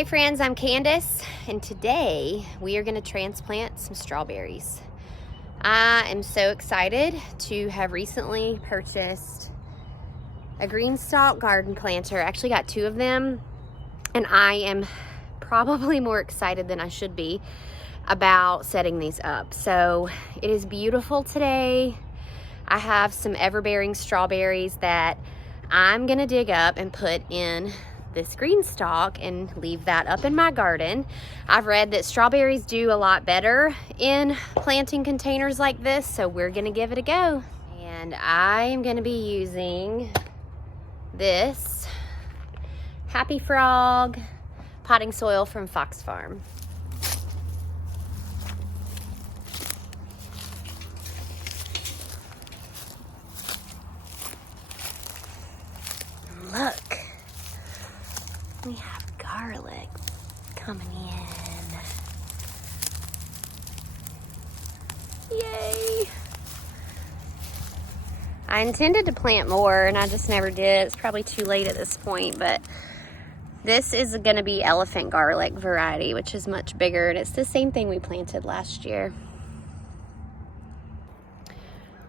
Hey friends, I'm Candace, and today we are going to transplant some strawberries. I am so excited to have recently purchased a Greenstalk garden planter. I actually got 2 of them, and I am probably more excited than I should be about setting these up. So it is beautiful today. I have some ever-bearing strawberries that I'm going to dig up and put in this Greenstalk and leave that up in my garden. I've read that strawberries do a lot better in planting containers like this, so we're gonna give it a go. And I am gonna be using this Happy Frog potting soil from Fox Farm. Look. We have garlic coming in. Yay! I intended to plant more and I just never did. It's probably too late at this point, but this is going to be elephant garlic variety, which is much bigger, and it's the same thing we planted last year.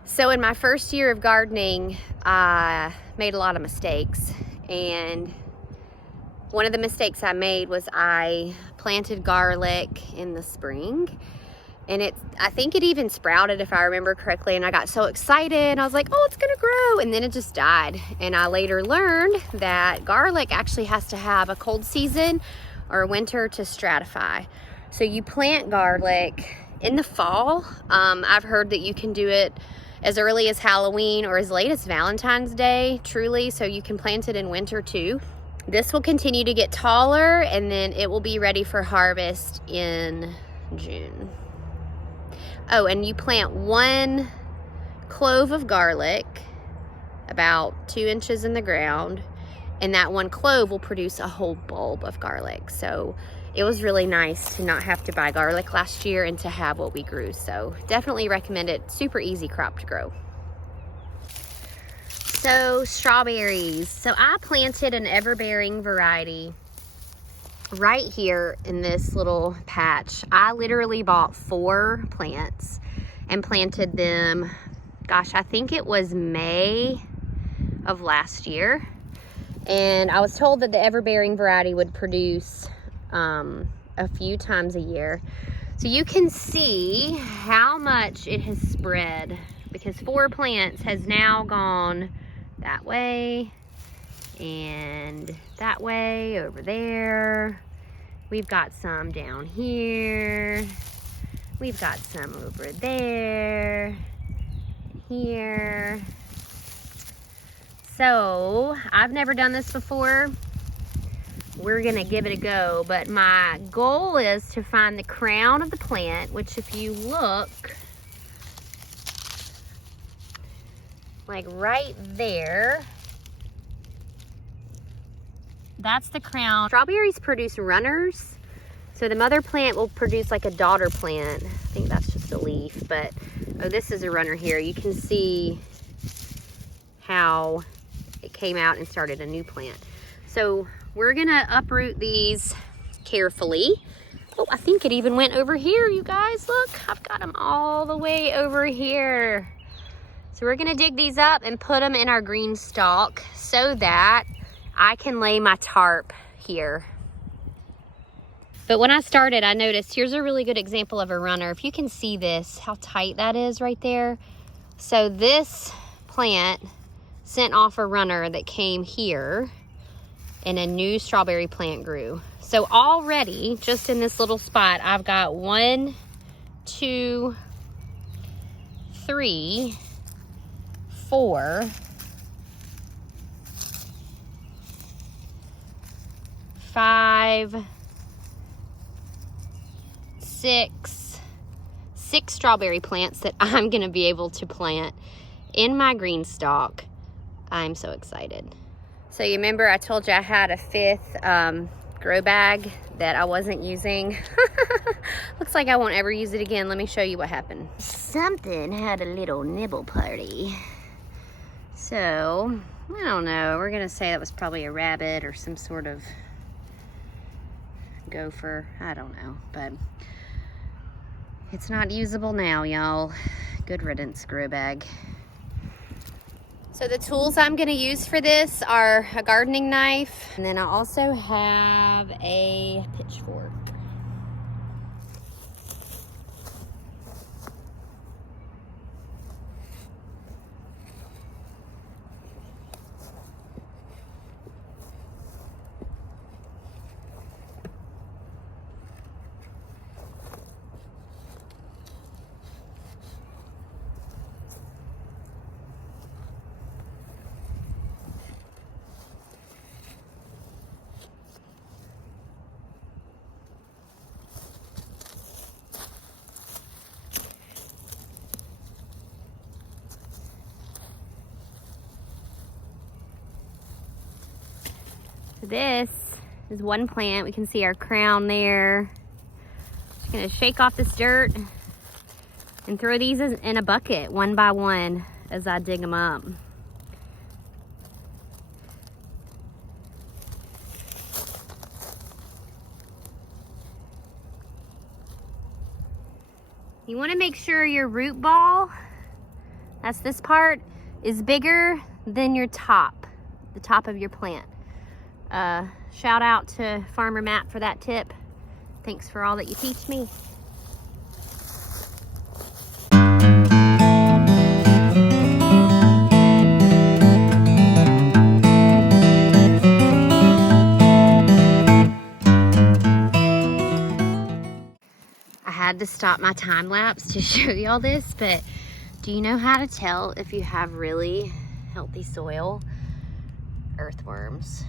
So in my first year of gardening, I made a lot of mistakes, and one of the mistakes I made was I planted garlic in the spring, and I think it even sprouted if I remember correctly, and I got so excited. I was like, oh, it's gonna grow, and then it just died. And I later learned that garlic actually has to have a cold season or a winter to stratify. So you plant garlic in the fall. I've heard that you can do it as early as Halloween or as late as Valentine's Day, truly, so you can plant it in winter too. This will continue to get taller, and then it will be ready for harvest in June. Oh, and you plant 1 clove of garlic about 2 inches in the ground, and that 1 clove will produce a whole bulb of garlic. So it was really nice to not have to buy garlic last year and to have what we grew. So definitely recommend it. Super easy crop to grow. So strawberries. So I planted an ever-bearing variety right here in this little patch. I literally bought 4 plants and planted them, gosh, I think it was May of last year. And I was told that the ever-bearing variety would produce a few times a year. So you can see how much it has spread, because 4 plants has now gone that way and that way over there. We've got some down here. We've got some over there, here. So I've never done this before. We're gonna give it a go, but my goal is to find the crown of the plant, which if you look, like right there, that's the crown. Strawberries produce runners, so the mother plant will produce like a daughter plant. I think that's just a leaf, but oh, this is a runner here. You can see how it came out and started a new plant. So we're gonna uproot these carefully. Oh, I think it even went over here, you guys. Look, I've got them all the way over here. So we're gonna dig these up and put them in our Greenstalk so that I can lay my tarp here. But when I started, I noticed, here's a really good example of a runner. If you can see this, how tight that is right there. So this plant sent off a runner that came here, and a new strawberry plant grew. So already, just in this little spot, I've got 1, 2, 3, 4, 5, 6 strawberry plants that I'm gonna be able to plant in my Greenstalk. I'm so excited. So you remember I told you I had a 5th grow bag that I wasn't using. Looks like I won't ever use it again. Let me show you what happened. Something had a little nibble party. So, I don't know. We're gonna say that was probably a rabbit or some sort of go for, I don't know, but it's not usable now, y'all. Good riddance, grow bag. So the tools I'm gonna use for this are a gardening knife, and then I also have a pitchfork. This is one plant. We can see our crown there. Just gonna shake off this dirt and throw these in a bucket one by one as I dig them up. You wanna make sure your root ball, that's this part, is bigger than your top, the top of your plant. Shout out to Farmer Matt for that tip. Thanks for all that you teach me. I had to stop my time lapse to show you all this, but do you know how to tell if you have really healthy soil? Earthworms.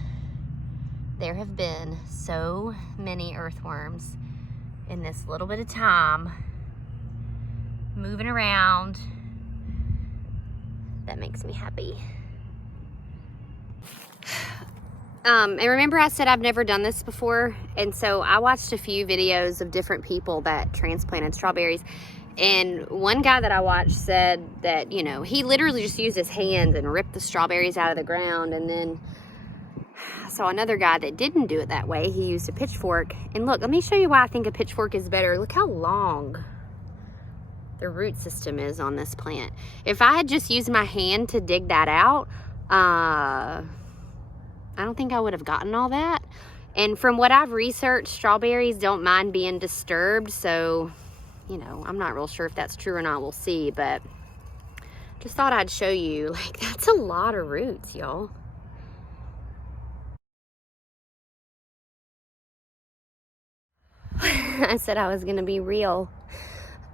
There have been so many earthworms in this little bit of time moving around. That makes me happy. And remember I said I've never done this before, and so I watched a few videos of different people that transplanted strawberries, and one guy that I watched said that, you know, he literally just used his hands and ripped the strawberries out of the ground, and then I saw another guy that didn't do it that way. He used a pitchfork. And look, let me show you why I think a pitchfork is better. Look how long the root system is on this plant. If I had just used my hand to dig that out, I don't think I would have gotten all that. And from what I've researched, strawberries don't mind being disturbed. So, you know, I'm not real sure if that's true or not. We'll see. But just thought I'd show you. Like, that's a lot of roots, y'all. I said I was gonna be real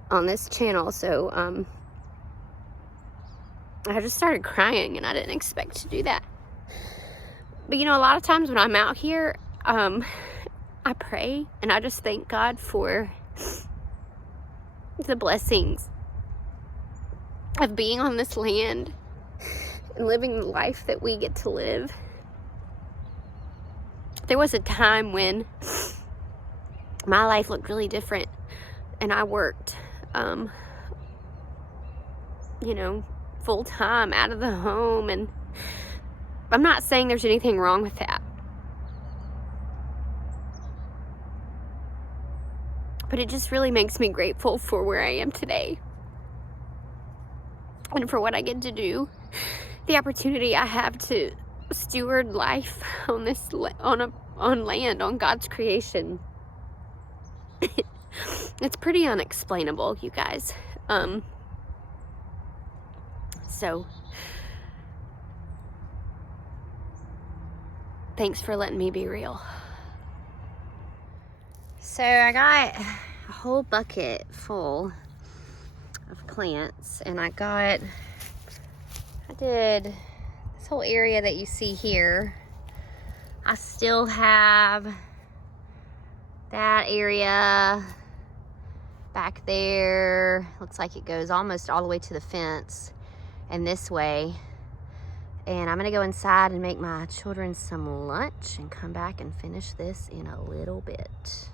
on this channel, so I just started crying, and I didn't expect to do that. But you know, a lot of times when I'm out here, I pray and I just thank God for the blessings of being on this land and living the life that we get to live. There was a time when my life looked really different, and I worked, you know, full time out of the home, and I'm not saying there's anything wrong with that. But it just really makes me grateful for where I am today and for what I get to do, the opportunity I have to steward life on this, on land, on God's creation. It's pretty unexplainable, you guys. So thanks for letting me be real. So I got a whole bucket full of plants, and I did this whole area that you see here. I still have that area back there. Looks like it goes almost all the way to the fence and this way. And I'm gonna go inside and make my children some lunch and come back and finish this in a little bit.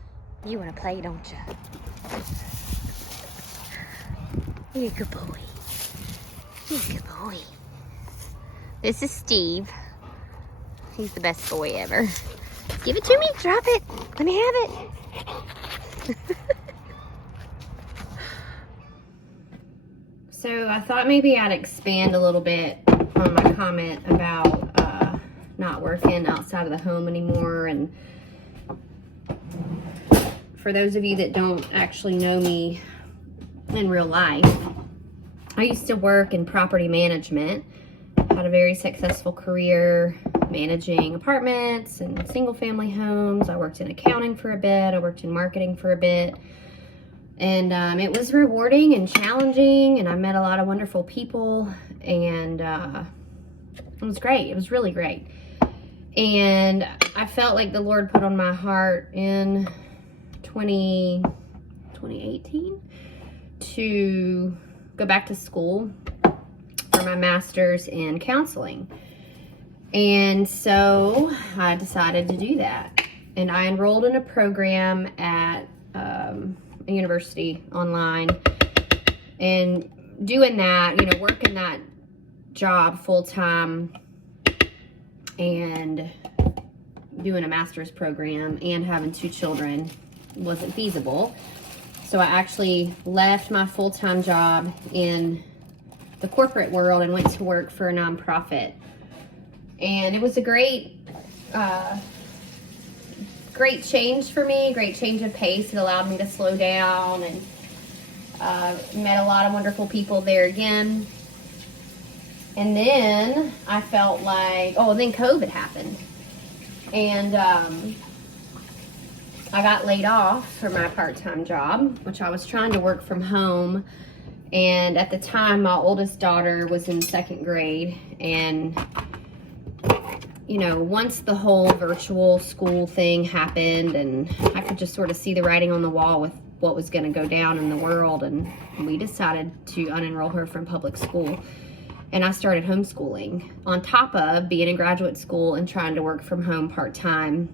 You wanna play, don't you? You're a good boy. You're a good boy. This is Steve. He's the best boy ever. Give it to me. Drop it. Let me have it. So I thought maybe I'd expand a little bit on my comment about not working outside of the home anymore. And for those of you that don't actually know me in real life, I used to work in property management. Had a very successful career managing apartments and single family homes. I worked in accounting for a bit. I worked in marketing for a bit. And it was rewarding and challenging, and I met a lot of wonderful people, and it was great. It was really great. And I felt like the Lord put on my heart in 2018 to go back to school for my master's in counseling. And so I decided to do that. And I enrolled in a program at a university online, and doing that, you know, working that job full-time and doing a master's program and having 2 children wasn't feasible. So I actually left my full-time job in the corporate world and went to work for a nonprofit. And it was a great change for me, great change of pace. It allowed me to slow down, and met a lot of wonderful people there again. And then I felt like, then COVID happened. And I got laid off for my part-time job, which I was trying to work from home. And at the time, my oldest daughter was in 2nd grade. And, you know, once the whole virtual school thing happened, and I could just sort of see the writing on the wall with what was going to go down in the world, and we decided to unenroll her from public school. And I started homeschooling on top of being in graduate school and trying to work from home part-time.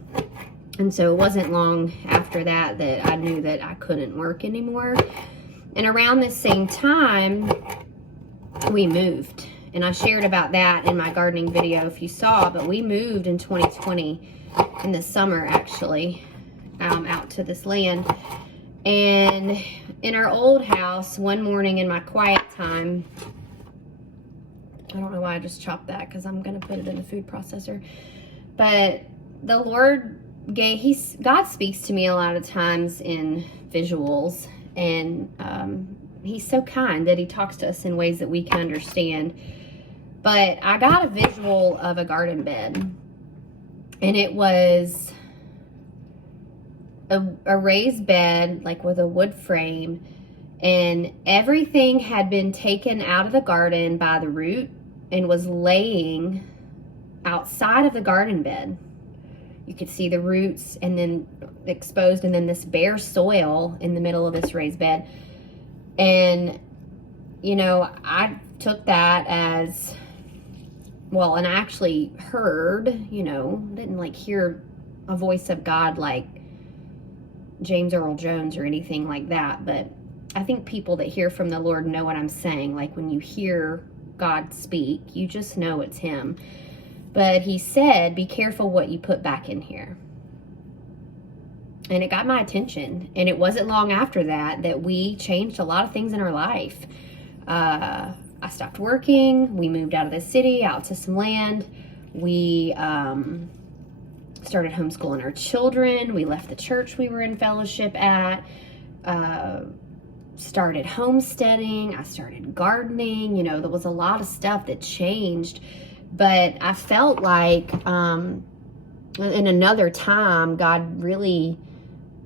And so it wasn't long after that that I knew that I couldn't work anymore. And around this same time, we moved. And I shared about that in my gardening video if you saw, but we moved in 2020, in the summer actually, out to this land. And in our old house, one morning in my quiet time, I don't know why I just chopped that because I'm going to put it in the food processor. But the Lord God speaks to me a lot of times in visuals. And he's so kind that he talks to us in ways that we can understand. But I got a visual of a garden bed. And it was a raised bed, like with a wood frame. And everything had been taken out of the garden by the root and was laying outside of the garden bed. You could see the roots and then exposed, and then this bare soil in the middle of this raised bed. And, you know, I took that as, well, and I actually heard, you know, didn't like hear a voice of God like James Earl Jones or anything like that, but I think people that hear from the Lord know what I'm saying. Like when you hear God speak, you just know it's him. But he said, be careful what you put back in here. And it got my attention. And it wasn't long after that that we changed a lot of things in our life. I stopped working. We moved out of the city, out to some land. We started homeschooling our children. We left the church we were in fellowship at. Started homesteading. I started gardening. You know, there was a lot of stuff that changed. But I felt like in another time, God really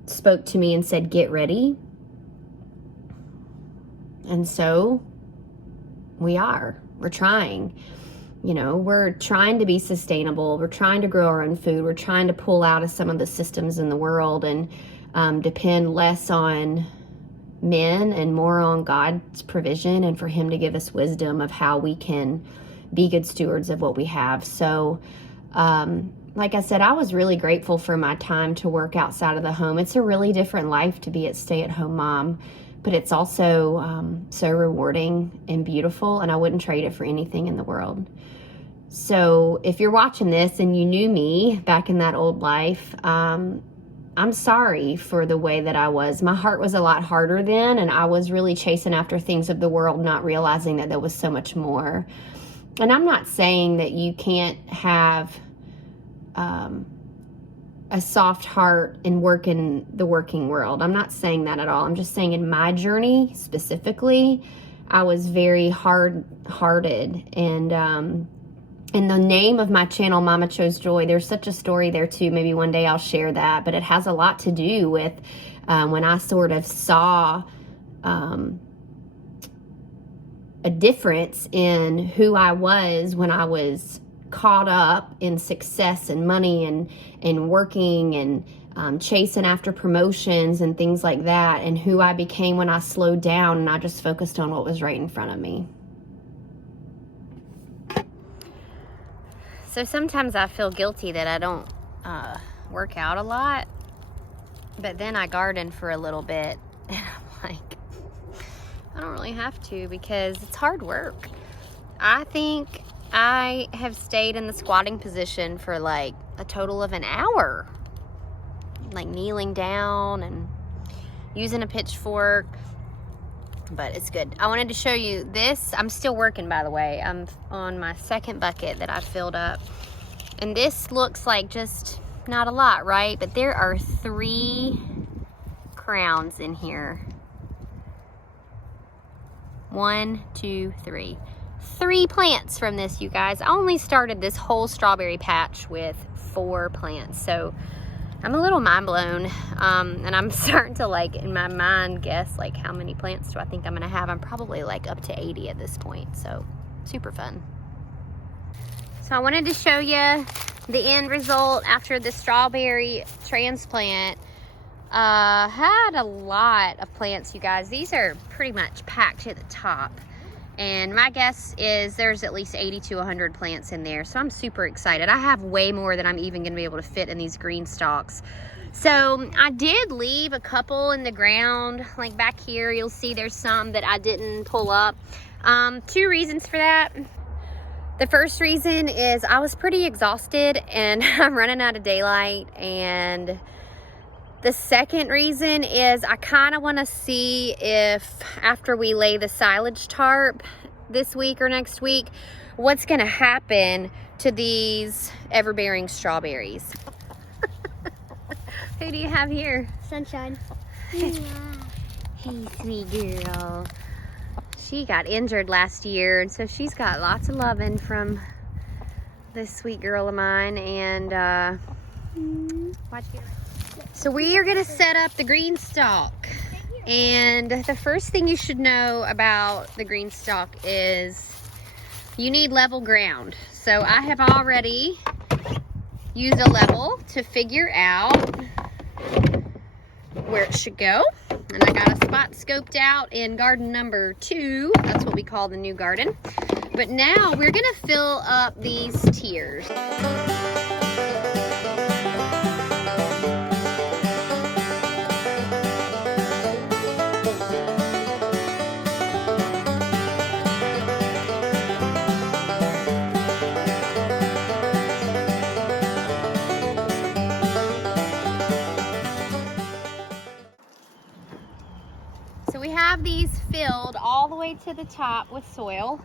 spoke to me and said, get ready. And so we're trying. You know, we're trying to be sustainable. We're trying to grow our own food. We're trying to pull out of some of the systems in the world and depend less on men and more on God's provision, and for him to give us wisdom of how we can be good stewards of what we have. So, like I said, I was really grateful for my time to work outside of the home. It's a really different life to be a stay-at-home mom, but it's also so rewarding and beautiful, and I wouldn't trade it for anything in the world. So if you're watching this and you knew me back in that old life, I'm sorry for the way that I was. My heart was a lot harder then, and I was really chasing after things of the world, not realizing that there was so much more. And I'm not saying that you can't have a soft heart and work in the working world. I'm not saying that at all. I'm just saying in my journey specifically, I was very hard-hearted. And in the name of my channel, Mama Chose Joy, there's such a story there too. Maybe one day I'll share that. But it has a lot to do with when I sort of saw a difference in who I was when I was caught up in success and money and working and chasing after promotions and things like that, and who I became when I slowed down and I just focused on what was right in front of me. So sometimes I feel guilty that I don't work out a lot, but then I garden for a little bit and I'm like, I don't really have to because it's hard work. I think I have stayed in the squatting position for like a total of an hour, like kneeling down and using a pitchfork, but it's good. I wanted to show you this. I'm still working, by the way. I'm on my second bucket that I filled up, and this looks like just not a lot, right? But there are 3 crowns in here. 1, 2, 3. 3 plants from this, you guys. I only started this whole strawberry patch with 4 plants, so I'm a little mind blown, and I'm starting to, like, in my mind guess, like, how many plants do I think I'm gonna have? I'm probably like up to 80 at this point, so super fun. So I wanted to show you the end result after the strawberry transplant. Had a lot of plants, you guys. These are pretty much packed to the top, and my guess is there's at least 80 to 100 plants in there, so I'm super excited. I have way more than I'm even going to be able to fit in these green stalks. So I did leave a couple in the ground, like back here. You'll see there's some that I didn't pull up. 2 reasons for that. The first reason is I was pretty exhausted and I'm running out of daylight, and the second reason is I kind of want to see if after we lay the silage tarp this week or next week, what's going to happen to these ever-bearing strawberries. Who do you have here? Sunshine. Hey, sweet girl. She got injured last year, and so she's got lots of loving from this sweet girl of mine. And watch here. So we are going to set up the Greenstalk, and the first thing you should know about the Greenstalk is you need level ground. So I have already used a level to figure out where it should go, and I got a spot scoped out in garden number 2. That's what we call the new garden. But now we're going to fill up these tiers. So we have these filled all the way to the top with soil,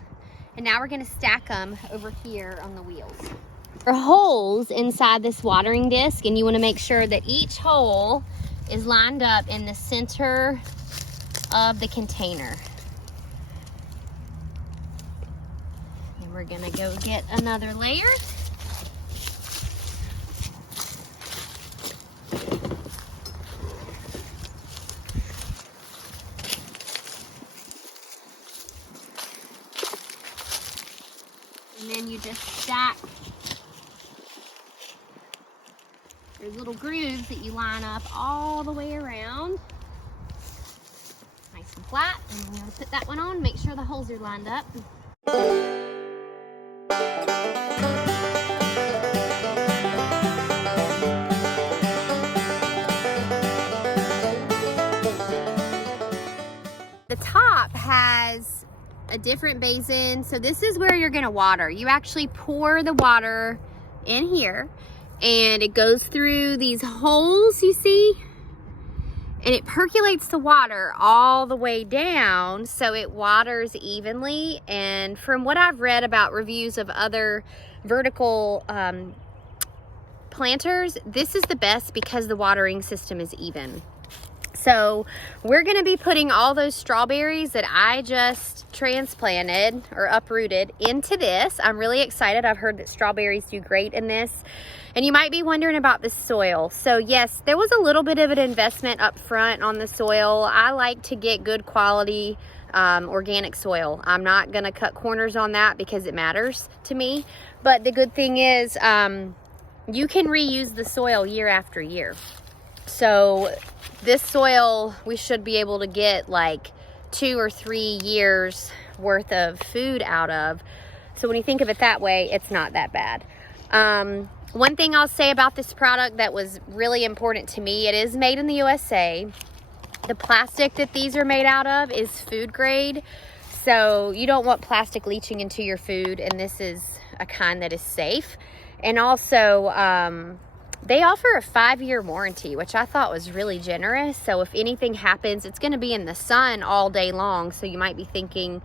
and now we're going to stack them over here on the wheels. There are holes inside this watering disc, and you want to make sure that each hole is lined up in the center of the container. And we're going to go get another layer. And then you just stack. There's little grooves that you line up all the way around. Nice and flat. And I'm going to put that one on, make sure the holes are lined up. The top has a different basin. So this is where you're gonna water. You actually pour the water in here and it goes through these holes, you see? And it percolates the water all the way down so it waters evenly. And from what I've read about reviews of other vertical planters, this is the best because the watering system is even. So we're gonna be putting all those strawberries that I just transplanted or uprooted into this. I'm really excited. I've heard that strawberries do great in this. And you might be wondering about the soil. So yes, there was a little bit of an investment up front on the soil. I like to get good quality organic soil. I'm not gonna cut corners on that because it matters to me. But the good thing is you can reuse the soil year after year. So this soil, we should be able to get like 2 or 3 years worth of food out of. So when you think of it that way, it's not that bad. One thing I'll say about this product that was really important to me, it is made in the USA. The plastic that these are made out of is food grade. So you don't want plastic leaching into your food, and this is a kind that is safe. And also, they offer a 5-year warranty, which I thought was really generous. So if anything happens, it's gonna be in the sun all day long. So you might be thinking,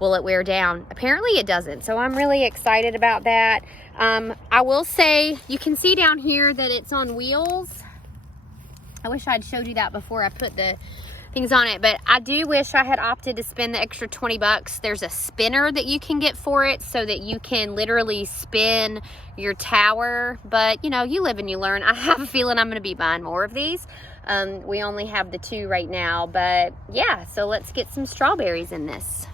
will it wear down? Apparently it doesn't. So I'm really excited about that. I will say, you can see down here that it's on wheels. I wish I'd showed you that before I put the things on it, but I do wish I had opted to spend the extra 20 bucks. There's a spinner that you can get for it so that you can literally spin your tower. But you know, you live and you learn. I have a feeling I'm gonna be buying more of these. We only have the 2 right now, but yeah, so let's get some strawberries in this.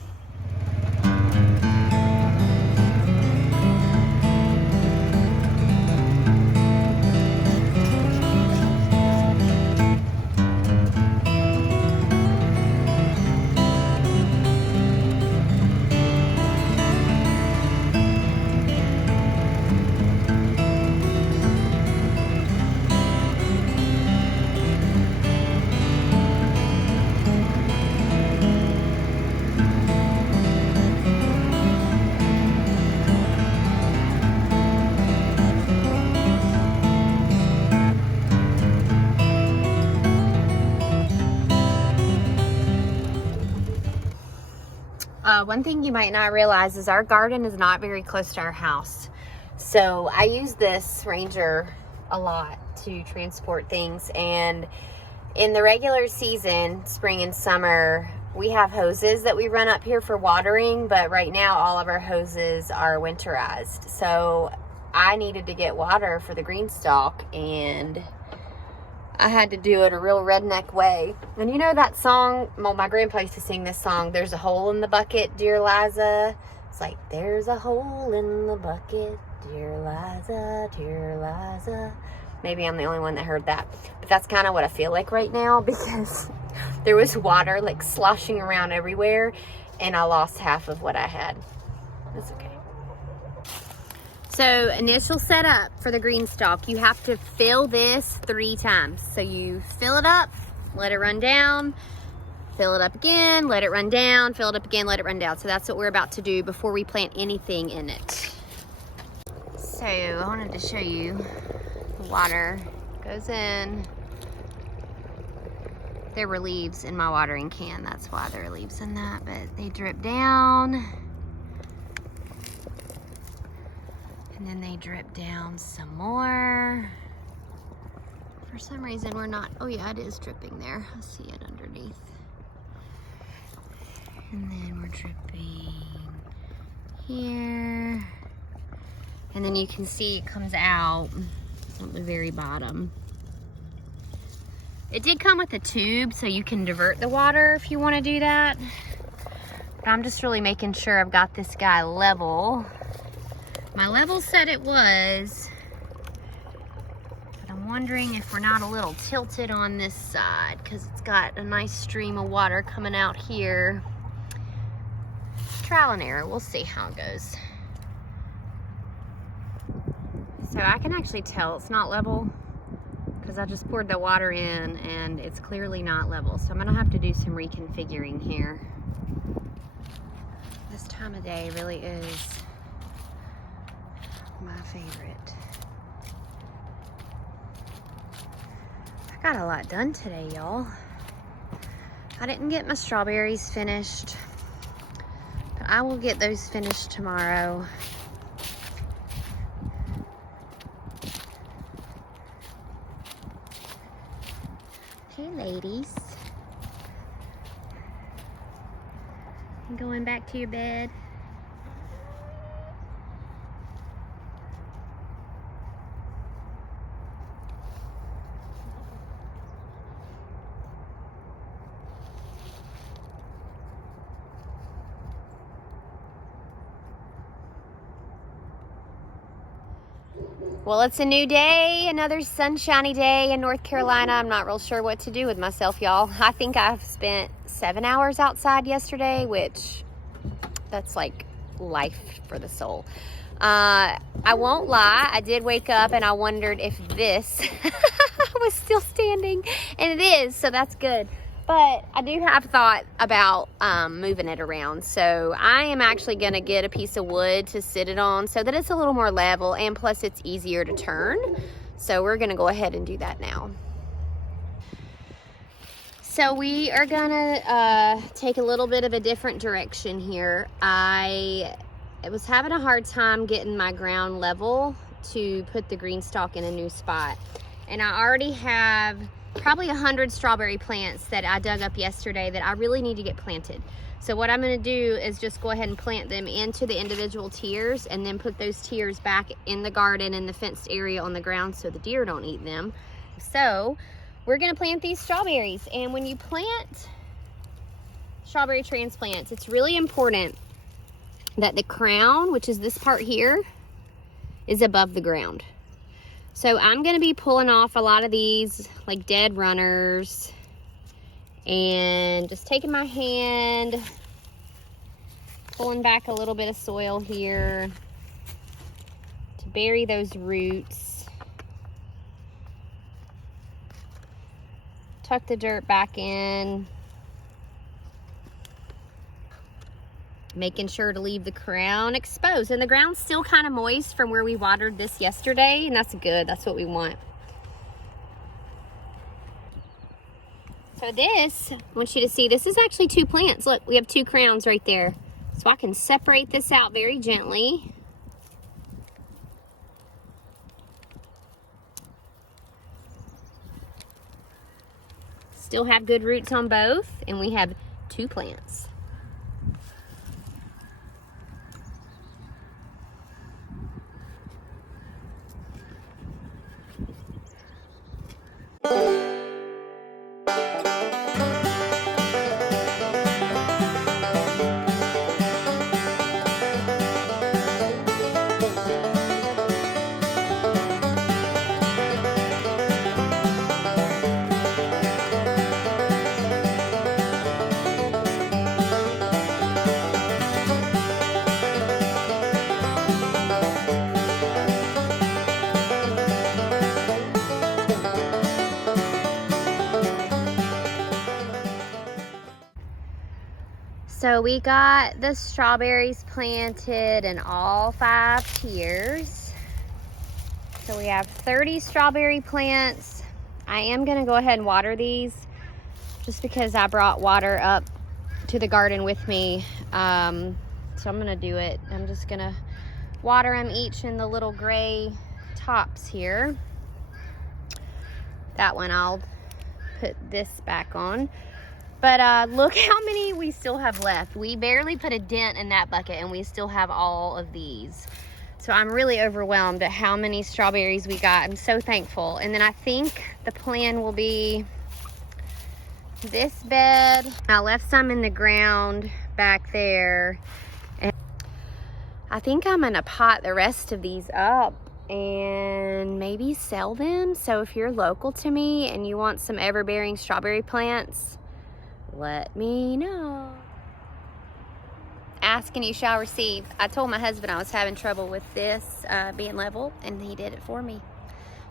One thing you might not realize is our garden is not very close to our house. So I use this Ranger a lot to transport things. And in the regular season, spring and summer, we have hoses that we run up here for watering. But right now, all of our hoses are winterized. So I needed to get water for the Greenstalk, and I had to do it a real redneck way. And you know that song, well, my grandpa used to sing this song, "There's a hole in the bucket, dear Liza." It's like, there's a hole in the bucket, dear Liza, dear Liza. Maybe I'm the only one that heard that. But that's kind of what I feel like right now, because there was water like sloshing around everywhere and I lost half of what I had. That's okay. So initial setup for the Greenstalk, you have to fill this 3 times. So you fill it up, let it run down, fill it up again, let it run down, fill it up again, let it run down. So that's what we're about to do before we plant anything in it. So I wanted to show you the water goes in. There were leaves in my watering can. That's why there are leaves in that, but they drip down. And then they drip down some more. For some reason we're not, oh yeah, it is dripping there. I see it underneath. And then we're dripping here. And then you can see it comes out at the very bottom. It did come with a tube, so you can divert the water if you want to do that. But I'm just really making sure I've got this guy level. My level said it was, but I'm wondering if we're not a little tilted on this side, because it's got a nice stream of water coming out here. Trial and error, we'll see how it goes. So I can actually tell it's not level because I just poured the water in and it's clearly not level. So I'm gonna have to do some reconfiguring here. time of day really is my favorite. I got a lot done today, y'all. I didn't get my strawberries finished, but I will get those finished tomorrow. Hey, ladies. You going back to your bed? Well, it's a new day, another sunshiny day in North Carolina. I'm not real sure what to do with myself, y'all. I think I've spent 7 hours outside yesterday, which that's like life for the soul. I won't lie, I did wake up and I wondered if this was still standing, and it is, so that's good. But I do have thought about moving it around. So I am actually gonna get a piece of wood to sit it on so that it's a little more level, and plus it's easier to turn. So we're gonna go ahead and do that now. So we are gonna take a little bit of a different direction here. I was having a hard time getting my ground level to put the Greenstalk in a new spot. And I already have probably 100 strawberry plants that I dug up yesterday that I really need to get planted. So what I'm gonna do is just go ahead and plant them into the individual tiers, and then put those tiers back in the garden in the fenced area on the ground so the deer don't eat them. So we're gonna plant these strawberries. And when you plant strawberry transplants, it's really important that the crown, which is this part here, is above the ground. So I'm gonna be pulling off a lot of these like dead runners, and just taking my hand, pulling back a little bit of soil here to bury those roots. Tuck the dirt back in. Making sure to leave the crown exposed. And the ground's still kind of moist from where we watered this yesterday, and that's good. That's what we want. So this, I want you to see, this is actually 2 plants. Look, we have 2 crowns right there. So I can separate this out very gently. Still have good roots on both, and we have 2 plants. So we got the strawberries planted in all 5 tiers. So we have 30 strawberry plants. I am gonna go ahead and water these just because I brought water up to the garden with me. So I'm gonna do it. I'm just gonna water them each in the little gray tops here. That one I'll put this back on. But look how many we still have left. We barely put a dent in that bucket, and we still have all of these. So I'm really overwhelmed at how many strawberries we got. I'm so thankful. And then I think the plan will be this bed. I left some in the ground back there. And I think I'm gonna pot the rest of these up and maybe sell them. So if you're local to me and you want some everbearing strawberry plants, let me know. Ask and you shall receive. I told my husband I was having trouble with this being level, and he did it for me.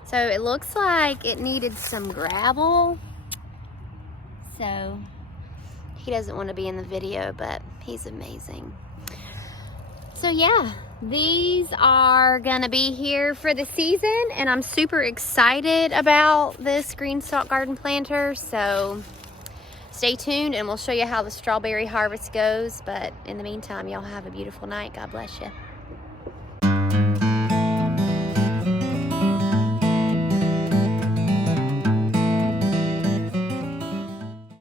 So it looks like it needed some gravel. So he doesn't want to be in the video, but he's amazing. So yeah, these are gonna be here for the season, and I'm super excited about this Greenstalk garden planter. So stay tuned and we'll show you how the strawberry harvest goes. But in the meantime, y'all have a beautiful night. God bless you.